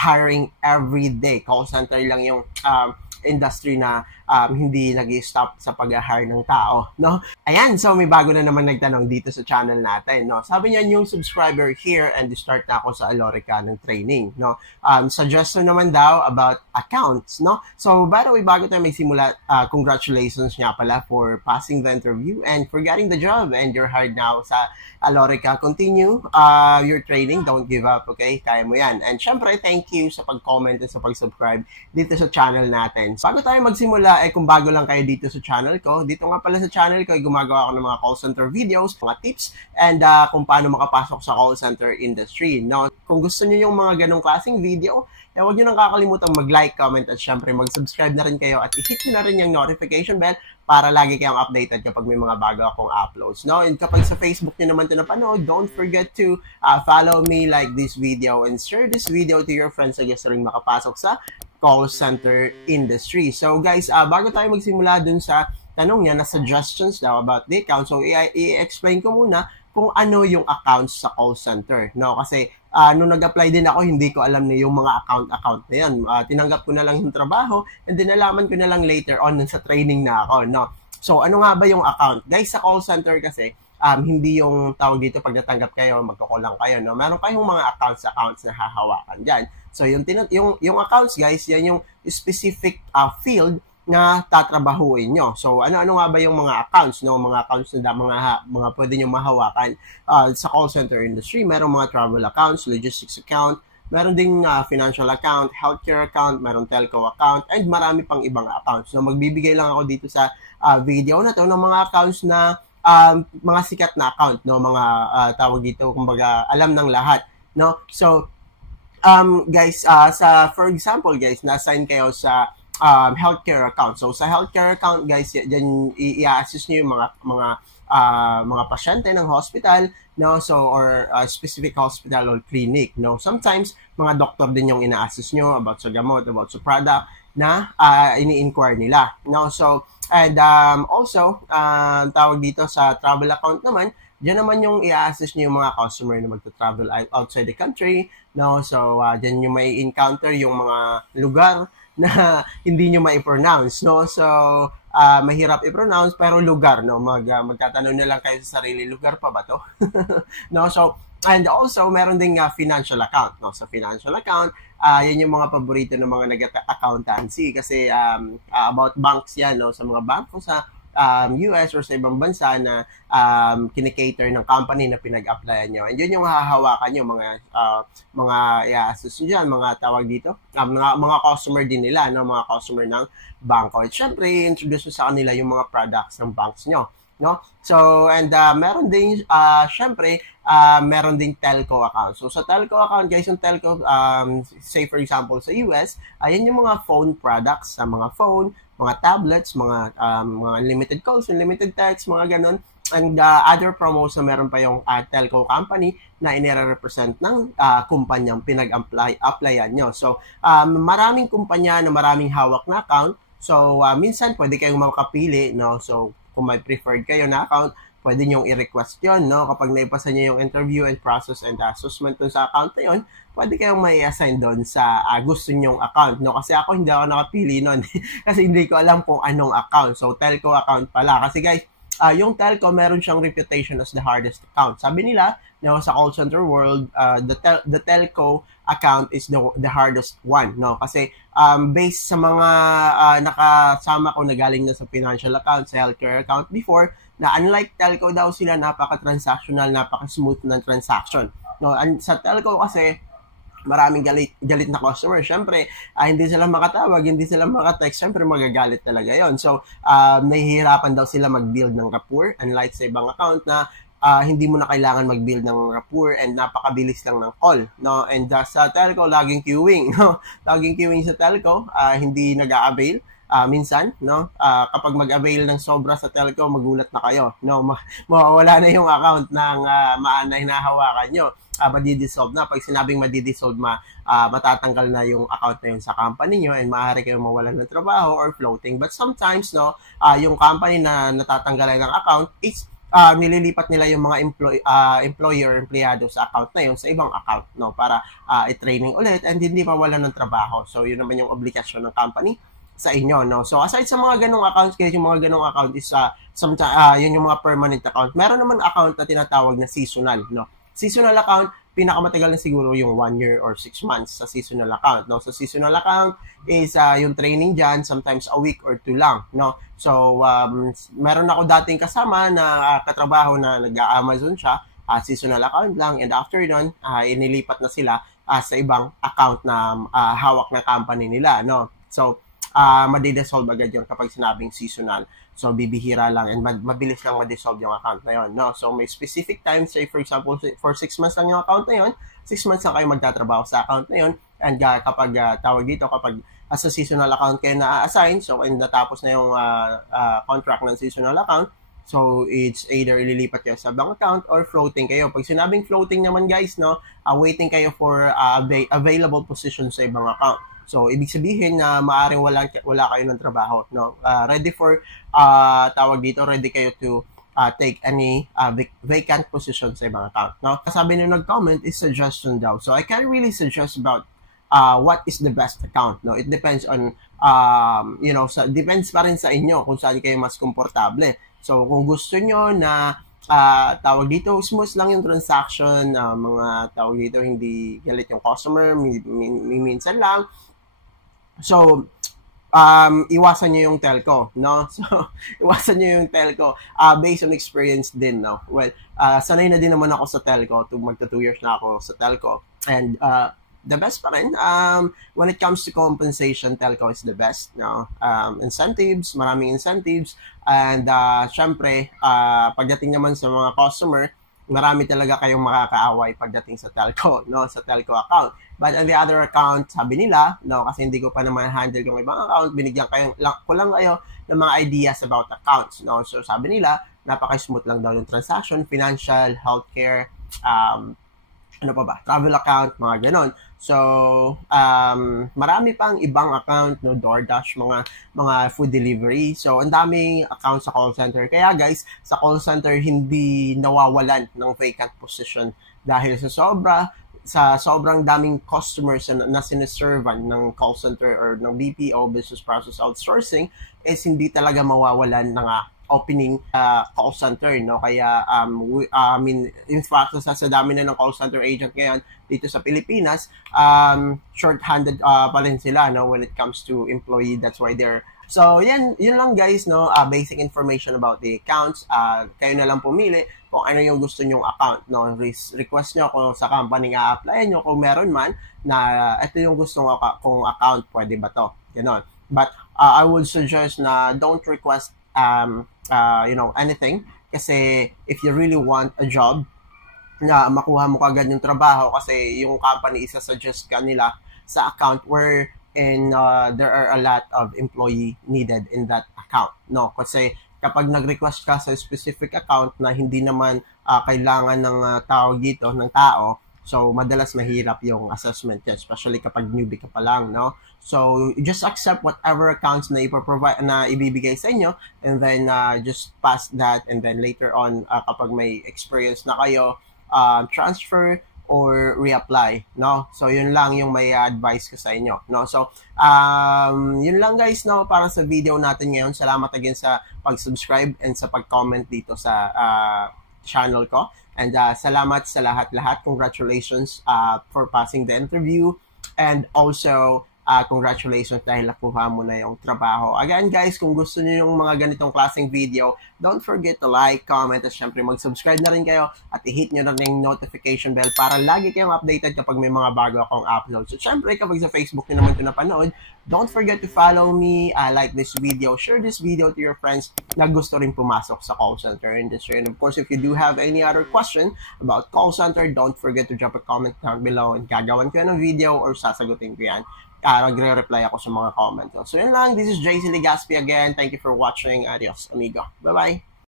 hiring every day. Call center lang yung industry na hindi nag-stop sa pag-hire ng tao, no? Ayan, so may bago na naman nagtanong dito sa channel natin, no? Sabi niya, yung subscriber here and start na ako sa Alorica ng training, no? Suggestion naman daw about accounts, no? So, by the way, bago tayo may simula, congratulations nga pala for passing the interview and for getting the job, and you're hired now sa Alorica. Continue your training, don't give up, okay? Kaya mo yan. And syempre, thank you sa pag-comment at sa pag-subscribe dito sa channel natin. So, bago tayo magsimula, kung bago lang kayo dito sa channel ko, dito nga pala sa channel ko ay gumagawa ako ng mga call center videos, mga tips, and kung paano makapasok sa call center industry. No? Kung gusto niyo yung mga ganong klaseng video, huwag niyo nang kakalimutan mag-like, comment, at syempre mag-subscribe na rin kayo at i-hit nyo na rin yung notification bell para lagi kayong updated kapag may mga bago akong uploads. No? And kapag sa Facebook nyo naman ito napanood, don't forget to follow me, like this video, and share this video to your friends na gusto rin makapasok sa call center industry. So guys, bago tayo magsimula dun sa tanong niya na suggestions daw about the account, so i-explain ko muna kung ano yung accounts sa call center. No? Kasi nung nag-apply din ako, hindi ko alam na yung mga account na yan. Tinanggap ko na lang yung trabaho and then nalaman ko na lang later on sa training na ako. No? So ano nga ba yung account? Guys, sa call center kasi, hindi yung tawag dito pag natanggap kayo, magko-call lang kayo. No? Meron kayong mga accounts na hahawakan dyan. So yung accounts guys, yan yung specific field na tatrabahuin nyo. So ano nga ba yung mga accounts, no? Mga accounts na mga pwede nyo mahawakan sa call center industry. Merong mga travel accounts, logistics account, meron ding financial account, healthcare account, meron telco account, and marami pang ibang accounts. So magbibigay lang ako dito sa video na to ng mga accounts na mga sikat na account, no? Mga tawag dito, kumbaga alam ng lahat, no? So guys, for example guys, na-assign kayo sa healthcare account. So sa healthcare account guys, yan i-assist niyo yung mga pasyente ng hospital, no? So or specific hospital or clinic, no? Sometimes mga doctor din yung ina-assist niyo about sa gamot, about sa product na ini-inquire nila, no? So and also tawag dito sa travel account naman, diyan naman yung i-assist niyo yung mga customer na magta-travel outside the country, no? So diyan yung may encounter yung mga lugar na hindi nyo mai-pronounce, no? So mahirap i-pronounce pero lugar, no? Magtatanong na lang kayo sa sarili, lugar pa ba to? No? So and also meron ding financial account, no? Sa financial account, yan yung mga paborito ng mga nag-accountancy kasi about banks yan, no? Sa mga bangko sa US or sa ibang bansa na kinikater ng company na pinag-applyan nyo. And yun yung hahawakan nyo, mga i-assist nyo dyan, mga tawag dito, mga customer din nila, no? Mga customer ng bangko. At syempre, introduce sa kanila yung mga products ng banks nyo. No? So, and meron din, syempre, meron ding telco account. So, sa telco account, guys, yung telco, say for example, sa US, ayan yung mga phone products, sa mga phone, mga tablets, mga unlimited calls, unlimited text, mga ganun. And other promos na meron pa yung telco company na inire-represent ng kumpanyang pinag-applyan nyo. So, maraming kumpanya na maraming hawak na account. So, minsan pwede kayong makapili, no? So, kung may preferred kayo na account, pwede nyo i-request yun, no? Kapag naipasa nyo yung interview and process and assessment dun sa account na yun, pwede kayong may assign doon sa gusto nyong account, no? Kasi ako hindi ako nakapili nun. Kasi hindi ko alam kung anong account. So, telco account pala. Kasi guys, yung telco, meron siyang reputation as the hardest account. Sabi nila, no, sa call center world, the telco account is the hardest one, no? Kasi based sa mga nakasama ko na galing na sa financial account, sa healthcare account before, na unlike telco daw sila, napaka-transactional, napaka-smooth ng transaction. No? And sa telco kasi, maraming galit na customer. Siyempre, hindi sila makatawag, hindi sila makatext. Siyempre, magagalit talaga yon. So, nahihirapan daw sila mag-build ng rapport. Unlike sa ibang account na hindi mo na kailangan mag-build ng rapport and napakabilis lang ng call. No? And sa telco, laging queuing. No? Laging queuing sa telco, hindi nag-a-avail. Minsan, no? Kapag mag-avail ng sobra sa telco, magulat na kayo. No? Mawawala na yung account ng na hinahawakan nyo. Madidissolve na. Pag sinabing madidissolve, matatanggal na yung account na yun sa company nyo and maaari kayong mawalan ng trabaho or floating. But sometimes, no, yung company na natatanggalan ng account is nililipat nila yung mga employee or empleyado sa account na yun sa ibang account, no, para i-training ulit and hindi mawalan ng trabaho. So yun naman yung obligasyon ng company sa inyo, no. So aside sa mga ganong accounts, kaya yung mga ganong account is yun yung mga permanent account. Meron naman account na tinatawag na seasonal, no. Seasonal account, pinakamatagal na siguro yung 1 year or 6 months sa seasonal account, no. So seasonal account is yung training dyan, sometimes a week or 2 lang, no. So meron ako dating kasama na katrabaho na nag-Amazon siya, seasonal account lang, and after nun, inilipat na sila sa ibang account na hawak na company nila, no. So madi-dissolve agad yun kapag sinabing seasonal. So, bibihira lang and mabilis lang ma-dissolve yung account na yun, no? So, may specific time, say for example, for 6 months lang yung account na yun, 6 months lang kayo magtatrabaho sa account na yun, and kapag tawag dito, kapag as a seasonal account kayo na-assign, so and natapos na yung contract ng seasonal account, so it's either ililipat kayo sa bank account or floating kayo. Pag sinabing floating naman guys, no, waiting kayo for available position sa ibang account. So, ibig sabihin na maaaring wala kayo ng trabaho, no? Ready for, tawag dito, ready kayo to take any vacant position sa ibang account, no? Sabi nyo nag-comment is suggestion daw. So, I can't really suggest about what is the best account, no? It depends on, depends pa rin sa inyo kung saan kayo mas komportable. So, kung gusto nyo na tawag dito, smooth lang yung transaction, mga tawag dito, hindi galit yung customer, minsan lang. So, iwasan nyo yung telco, no? So, iwasan nyo yung telco based on experience din, no? Well, sanay na din naman ako sa telco. Magta 2 years na ako sa telco. And the best pa rin, when it comes to compensation, telco is the best, no? Incentives, maraming incentives. And syempre, pagdating naman sa mga customer, marami talaga kayong makakaaway pagdating sa telco, no, sa telco account. But on the other account, sabi nila, no, kasi hindi ko pa naman handle yung ibang account, binigyan ko lang kayo ng mga ideas about accounts, no. So sabi nila, napaka-smooth lang daw yung transaction, financial, healthcare, ano pa ba, travel account, mga ganon. So, marami pang ibang account, no, DoorDash, mga food delivery. So, ang daming account sa call center. Kaya guys, sa call center, hindi nawawalan ng vacant position dahil sa sobrang daming customers na siniservan ng call center or ng BPO, Business Process Outsourcing, is hindi talaga mawawalan ng opening call center, no? Kaya in fact sa dami na ng call center agent ngayon dito sa Pilipinas, short-handed pa rin sila, no, when it comes to employee. That's why so yun lang guys, no, basic information about the accounts. Kayo na lang pumili kung ano yung gusto nyong account, no. Request nyo kung sa company nga applyan nyo, kung meron man na ito yung gusto kong account, pwede ba to, ganon. But I would suggest na don't request anything, kasi if you really want a job na makuha mo kagad yung trabaho, kasi yung company isa-suggest ka nila sa account wherein there are a lot of employee needed in that account, no? Kasi kapag nag-request ka sa specific account na hindi naman kailangan ng tawag dito ng tao, so madalas mahirap yung assessment yan, especially kapag newbie ka pa lang, no? So just accept whatever accounts na ibibigay sa inyo, and then just pass that, and then later on kapag may experience na kayo, transfer or reapply, no? So yun lang yung may advice ko sa inyo, no? So yun lang guys, no, para sa video natin ngayon. Salamat again sa pag-subscribe and sa pag-comment dito sa channel ko. And salamat sa lahat-lahat. Congratulations for passing the interview. And also, congratulations dahil nakuha mo na yung trabaho. Again guys, kung gusto niyo yung mga ganitong klaseng video, don't forget to like, comment, at syempre mag-subscribe na rin kayo at i-hit nyo na rin yung notification bell para lagi kayong updated kapag may mga bago akong upload. So syempre kapag sa Facebook nyo naman ito napanood, don't forget to follow me, like this video, share this video to your friends na gusto rin pumasok sa call center industry. And of course, if you do have any other question about call center, don't forget to drop a comment down below and gagawan ko yan ng video or sasagutin ko yan. Magre-reply ako sa mga comments. So yun lang, this is JC Legaspi again. Thank you for watching. Adios, amigo. Bye-bye.